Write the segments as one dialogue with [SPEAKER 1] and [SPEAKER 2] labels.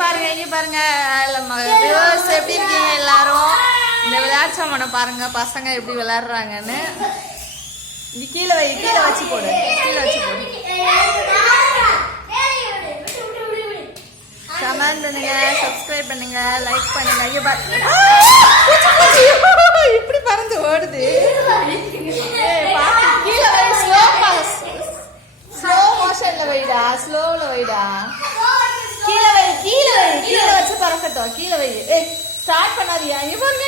[SPEAKER 1] பாருங்க இங்க பாருங்க. நம்ம எப்படி இருக்கீங்க எல்லாரும்? இந்த விளையாட்டு சாமான பாருங்க பசங்க எப்படி விளையாடுறாங்கன்னு. இங்க கீழே வை கீழே வச்சு போடு கீழே வச்சு போடு. கமெண்ட் பண்ணுங்க சப்ஸ்கிரைப் பண்ணுங்க லைக் பண்ணுங்க இங்க பாருங்க இப்படி பறந்து ஓடுது? கீழே வை ஸ்லோ ஸ்லோ மோஷன்ல வைடா ஸ்லோவில் வைடா. கீழே வை கீழே வச்சு பறக்கட்டும் கீழே வை ஏய் ஸ்டார்ட் பண்ணாதியா இங்க பாருங்க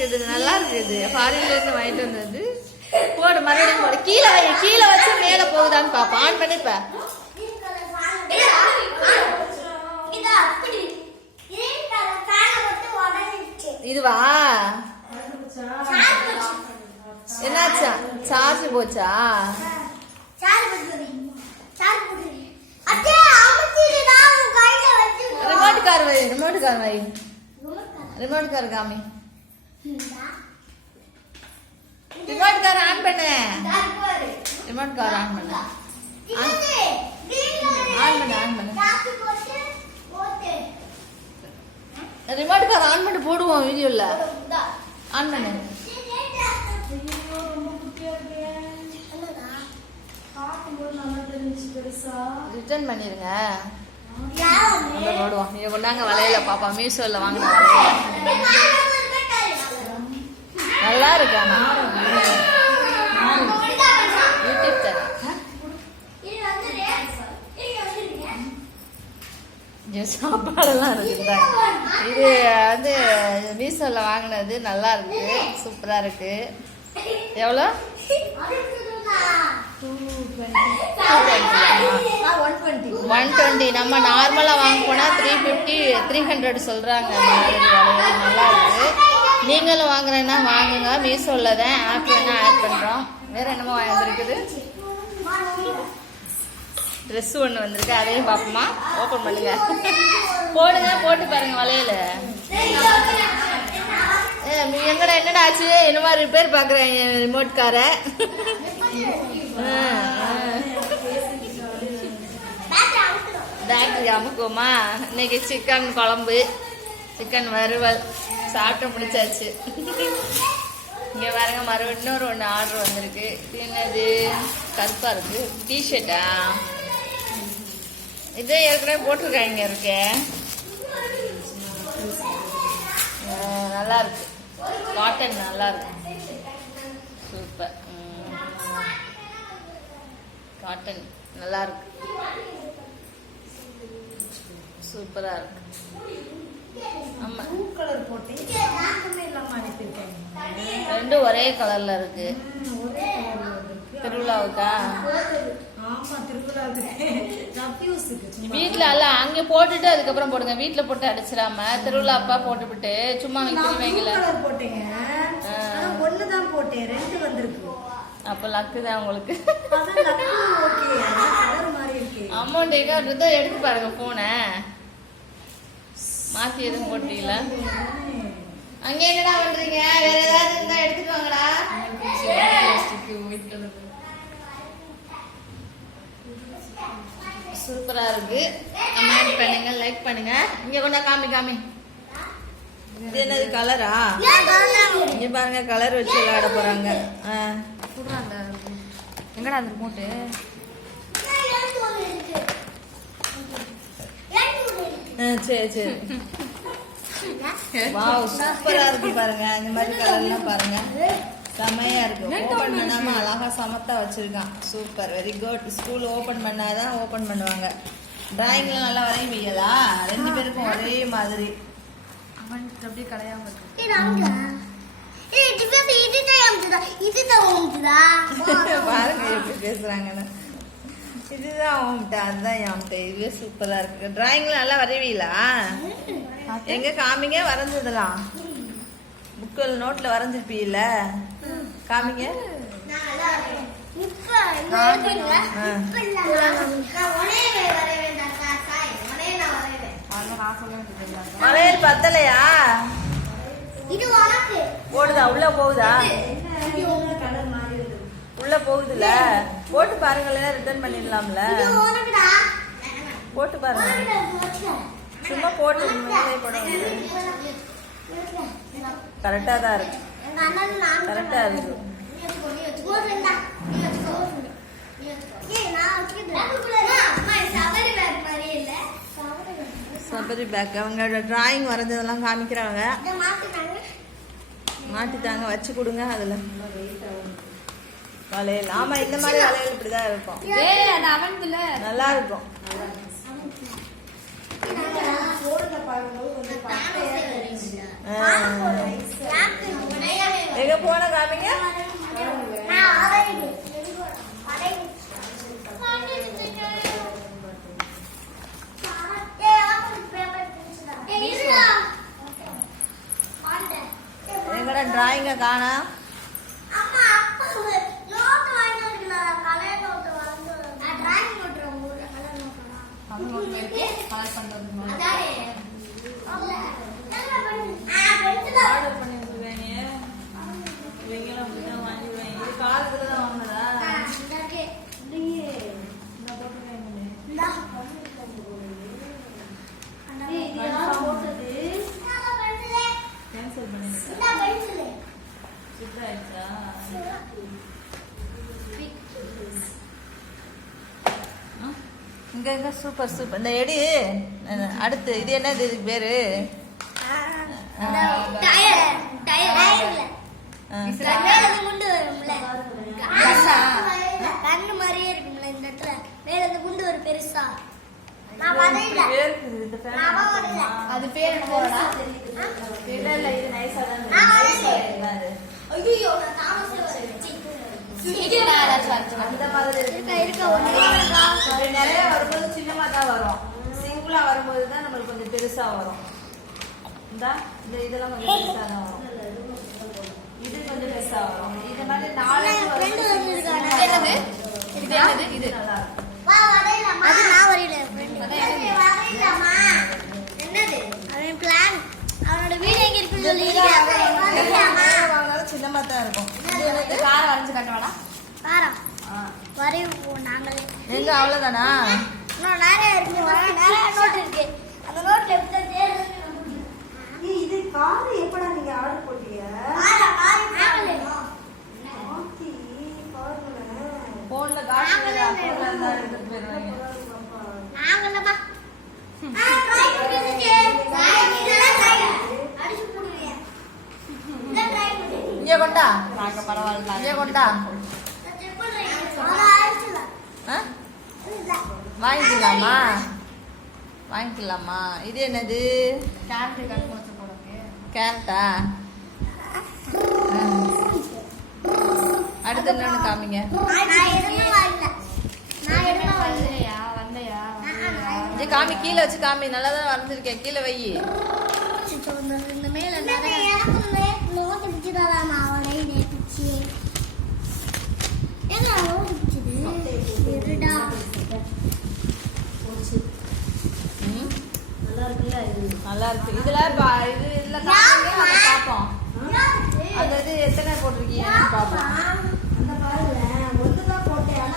[SPEAKER 1] இங்க நல்லா இருக்குது ஃபாரின்ல இருந்து வாங்கிட்டு வந்தது போடு மறுபடியும் போடு கீழே வை கீழே வச்சு மேல போகுதான்னு பாப்பா ஆன் பண்ணிப்ப இதுவா போச்சா? ரிமோட் கார் வை ரிமோட் கார் வை. ரிமோட் கார் காமி. ரிமோட் கார் ஆன் பண்ணு. ரிமோட் கார் ஆன் பண்ணு. ஆன் பண்ணு ஆன் பண்ணு. ரிமோட் கார் ஆன் பண்ணி போடுவோம் வீடியோல ஆன் பண்ணு. ரிட்டர்ன் பண்ணிருங்க. போடுவோம் இதை கொண்டாங்க வளையல பாப்பா. மீஷோல வாங்கின நல்லா இருக்கா யூடியூப் தரேன் சாப்பாடெல்லாம் இருக்குதா? இது வந்து மீஷோல வாங்கினது நல்லா இருக்கு. சூப்பரா இருக்கு. எவ்வளோ? ஒன் டுவெண்ட்டி நம்ம நார்மலாக வாங்க போனால் த்ரீ ஃபிஃப்டி த்ரீ ஹண்ட்ரட் சொல்கிறாங்க நல்லா இருக்கு. நீங்களும் வாங்குறேன்னா வாங்குங்க. மீஷோவில் தான் ஆப் வேணா ஆட் பண்ணுறோம் வேற என்னமோ வந்துருக்குது. ட்ரெஸ் ஒன்று வந்திருக்கு. அதையும் பார்ப்போமா? ஓப்பன் பண்ணுங்க. போடுங்க. போட்டு பாருங்க வளையல. எங்கடா என்னடா ஆச்சு? என்னமா ரிப்பேர் பார்க்குறேன். ரிமோட் காரை பேக்கரி அமுக்குவோமா? இன்னைக்கு சிக்கன் குழம்பு சிக்கன் வறுவல். சாப்பிட்டு முடிச்சாச்சு. இங்கே பாருங்க மறுபடியும் இன்னொரு ஒன்று ஆர்டர் வந்திருக்கு. என்னது? கருப்பாக இருக்கு. டிஷர்ட்டா இது ஏற்கனவே போட்டிருக்காங்க இருக்கே. இருக்கேன் நல்லா இருக்கு. காட்டன் நல்லா இருக்கு. காட்டன் நல்லா இருக்கு சூப்பரா இருக்கு ஆமா.
[SPEAKER 2] கலர்
[SPEAKER 1] ரெண்டும் ஒரே கலர்ல இருக்கு. திருவிழாவுக்கா? வீட்ல அல்ல அங்க போட்டுட்டு அதுக்கப்புறம் போடுங்க. வீட்ல போட்டு அடிச்சிடாம திருவிழா அப்பா போட்டுவிட்டு சும்மா
[SPEAKER 2] கலர் போட்டேங்க தான் போட்டேன். ரெண்டு வந்திருக்கு.
[SPEAKER 1] அப்ப லக்கு தான் உங்களுக்கு. அமௌண்ட் எங்க இருந்தா எடுத்து பாருங்க போனை மாத்தி எதுவும் போட்டீங்களா? அங்க என்னடா பண்றீங்க? வேற ஏதாவது இருந்தா எடுத்துட்டு வாங்கடா. சூப்பரா இருக்கு. கமெண்ட் பண்ணுங்க லைக் பண்ணுங்க. இங்க கொண்டா காமி காமி. இது என்னது கலரா இங்க பாருங்க கலர் வச்சு விளையாட போறாங்க. ஆ. எங்கடா அந்த ரிமோட்டு ஆ, சரி சரி. வாவ் சூப்பரா இருக்கு பாருங்க. இந்த மாதிரி கலர்லாம் பாருங்க. செமையா இருக்கும் ஓபன் பண்ணாம அழகா சமத்தா வச்சிருக்கான். Super very good school open பண்ணாதான் ஓபன் பண்ணுவாங்க. டிராயிங்ல நல்லா வரைவீங்களா ரெண்டு பேருக்கும் ஒரே மாதிரி. அப்படியே கலையாம பாருங்க பேசுறாங்கன்னு. இதுதான் உன்கிட்ட அதுதான் என்கிட்ட இதுவே சூப்பரா இருக்கு. டிராயிங்ல நல்லா வரைவீங்களா எங்க காமிங்க? வரைஞ்சதெல்லாம் புக்கில் நோட்ல வரைஞ்சிருப்பீல காமிங்க. வளையல் பத்தலையா? போடுதா உள்ள போகுதா? உள்ள போகுதுல போட்டு பாருங்களேன் ரிட்டர்ன் பண்ணிடலாம்ல. போட்டு பாருங்க. சும்மா போட்டு கரெக்டா தான் இருக்கு.
[SPEAKER 3] எங்க அண்ணன் நான்
[SPEAKER 1] கரெக்டா இருக்கு.
[SPEAKER 3] ஏய் நான் வச்சுக்கிறேன் அம்மா சபரி பேக் மாதிரியே இல்ல. சபரி பேக்
[SPEAKER 1] சபரி பேக் அவங்க டிராயிங் வரைஞ்சதெல்லாம் காமிக்கிறாங்க மாட்டித்தாங்க வச்சு கொடுங்க அதுல. வளையல். ஆமா இந்த மாதிரி வளையல் இப்படிதான் இருக்கும். நல்லா இருக்கும். எங்க போன காமிங்க? எங்கட டிராயிங்க காணா
[SPEAKER 4] கலர் பண்றது
[SPEAKER 1] ஆர்டர் பண்ணி விட்டுருவேன் இவங்களும் அப்படிதான் வாங்கிடுவேன் இது காலத்துல தான் வாங்கினதா
[SPEAKER 2] ஏய், இது யார் போட்டது
[SPEAKER 1] கேன்சல் பண்ணிடுங்க சூப்பர் ஆயிடுச்சா ஆ? Super super. இந்த எடி அடுத்து இது என்னது இதுக்கு பேரு? ஆ.
[SPEAKER 3] கண்ணு? மாதிரியே இருக்கும்ல இந்த இடத்துல. மேல இந்த குண்டு ஒரு பெருசா.
[SPEAKER 4] அது பேர்
[SPEAKER 1] இல்ல, இல்ல, இது ஆ தான்?
[SPEAKER 3] ஐயோ நான் தாமஸே வரேன்
[SPEAKER 4] இது நான் ஏதாச்சும் வரைஞ்சேன்.
[SPEAKER 1] அந்த மாதிரி நிறைய வரும்போது சின்னமா தான் வரும் சிங்கிளா வரும்போது தான் நம்மளுக்கு கொஞ்சம் பெருசா வரும் இந்தா இந்த இதெல்லாம் கொஞ்சம் பெருசா தான் வரும் இது கொஞ்சம் பெருசா வரும் இது மாதிரி நாலு
[SPEAKER 3] என் friend வந்திருக்கானே.
[SPEAKER 4] இது
[SPEAKER 1] நல்லா இருக்கும்
[SPEAKER 3] என்னது அவனோட வீடு எங்க இருக்குன்னு சொல்லி
[SPEAKER 1] சின்னமா தான் இருக்கும்.
[SPEAKER 4] இது காரை வரைஞ்சு காட்டுவாடா
[SPEAKER 3] பாரா
[SPEAKER 1] ஆ.
[SPEAKER 3] வரைவோம் நாங்களே.
[SPEAKER 1] எங்க? அவ்வளவுதானா?
[SPEAKER 3] இன்னும் நிறைய இருக்கு. நிறைய நோட் இருக்கு. அந்த நோட்ல எப்படி
[SPEAKER 2] ஏய், இது கார் எப்படா நீங்க ஆர்டர் போட்டீங்க
[SPEAKER 3] பாரா பாரு
[SPEAKER 2] ஆத்தி, பாருங்களேன்.
[SPEAKER 1] போன்ல காசு போன்ல இருந்தா எடுத்துட்டு போயிருவாங்க
[SPEAKER 3] நாங்க என்னப்பா ஆ ட்ரை பண்ணிருக்கே ட்ரை இதெல்லாம் ட்ரை அடிச்சு போடுவீங்க இந்த ட்ரை பண்ணி
[SPEAKER 1] இங்க கொண்டா
[SPEAKER 4] பார்க்க பரவாயில்ல
[SPEAKER 1] இங்க கொண்டா
[SPEAKER 3] நான் செக் பண்றேன் அத அடிச்சுல
[SPEAKER 1] ஆ? வாங்கிக்கலாமா வாங்கிக்கலாமா இது என்னது கேரட்டா அடுத்து என்னன்னு காமிங்க
[SPEAKER 3] நான்
[SPEAKER 4] வந்தையா வந்தையா
[SPEAKER 1] காமி கீழே வச்சு காமி நல்லா தான் வரைஞ்சிருக்கேன் கீழே வை ம்,
[SPEAKER 2] நல்லா இருக்குல்ல இது
[SPEAKER 1] நல்லா இருக்கு இதுல இது இதுல பார்ப்போம் அந்த இது எத்தனை போட்டிருக்கீங்கன்னு பார்ப்போம்
[SPEAKER 2] அந்த பாருங்களேன் ஒண்ணுதான் போட்டேன்.